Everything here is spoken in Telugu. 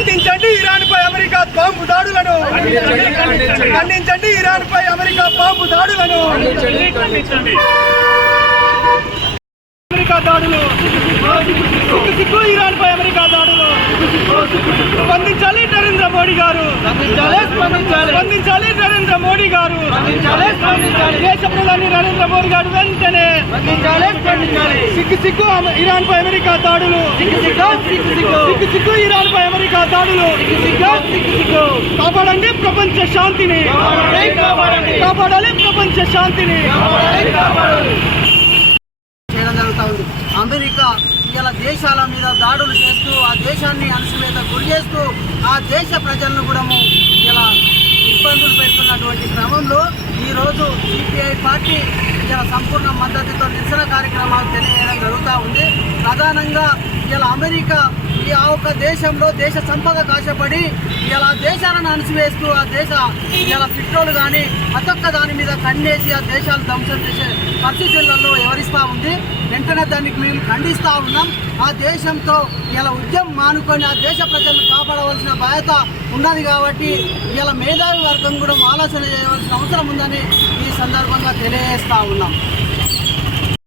ఖండించండి ఇరాన్ పై అమెరికా బాంబు దాడులను. ఖండించండి ఇరాన్ పై అమెరికా బాంబు దాడులను. అమెరికా దాడులు. ఇరాన్ పై అమెరికా దాడులు. స్పందించాలి నరేంద్ర మోడీ గారు. స్పందించాలి. నరేంద్ర మోడీ గారు. దేశ ప్రధాని నరేంద్ర మోడీ గారు వెంటనే సిక్కు సిక్కు ఇరాన్ పై అమెరికా దాడులు. సిక్కు సిక్కు ఇరాన్ పై అమెరికా దాడులు. కాపాడండి ప్రపంచ శాంతిని. కాపాడాలి ప్రపంచ శాంతిని. చేయడం జరుగుతూ ఉంది. అమెరికా ఇలా దేశాల మీద దాడులు చేస్తూ దేశాన్ని అణచివేత గురి చేస్తూ ఆ దేశ ప్రజలను కూడా ఇలా ఇబ్బందులు పెడుతున్నటువంటి క్రమంలో ఈరోజు సిపిఐ పార్టీ ఇలా సంపూర్ణ మద్దతుతో నిరసన కార్యక్రమాలు తెలియజేయడం జరుగుతూ ఉంది. ప్రధానంగా ఇలా అమెరికా ఈ ఆ ఒక్క దేశంలో దేశ సంపద కాశపడి ఇలా దేశాలను అణచివేస్తూ ఆ దేశ ఇలా పెట్రోల్ కానీ అతొక్క దాని మీద కన్నేసి ఆ దేశాలు ధ్వంసం చేసే పరిస్థితులలో వివరిస్తూ ఉంది? వెంటనే దానికి మేము ఖండిస్తూ ఉన్నాం. ఆ దేశంతో ఇలా ఉద్యమం మానుకొని ఆ దేశ ప్రజలను కాపాడవలసిన బాధ్యత ఉన్నది కాబట్టి ఇలా మేధావి వర్గం కూడా ఆలోచన చేయవలసిన అవసరం ఉందని ఈ సందర్భంగా తెలియజేస్తూ ఉన్నాం.